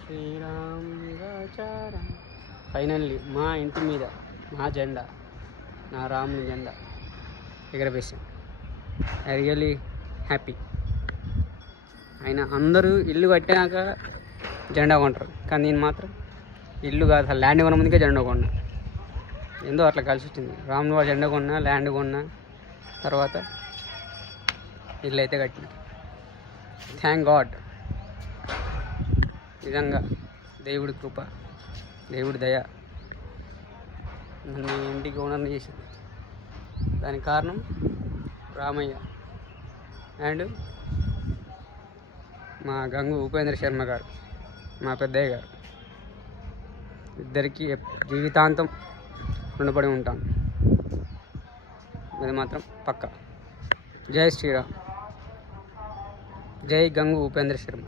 Sriram finally మా ఇంటి మీద నా జెండా, నా రాముని జెండా ఎగరవేశాం. I really happy. అయినా అందరూ ఇల్లు కట్టినాక జెండా కొంటారు, కానీ నేను మాత్రం ఇల్లు కాదు అసలు ల్యాండ్ కొన్న ముందుకే జెండా కొన్నా. ఏందో అట్లా కలిసి వచ్చింది. రాముని వాడు జెండా కొన్నా, ల్యాండ్ కొన్నా, తర్వాత ఇల్లు అయితే కట్టిన. Thank God. నిజంగా దేవుడి కృప, దేవుడి దయ నన్ను ఇంటికి ఓనర్ని చేసింది. దానికి కారణం రామయ్య అండ్ మా గంగు ఉపేంద్ర శర్మ గారు, మా పెద్దయ్య గారు. ఇద్దరికి జీవితాంతం రుణపడి ఉంటాను, అది మాత్రం పక్కా. జై శ్రీరామ్. జై గంగు ఉపేంద్ర శర్మ.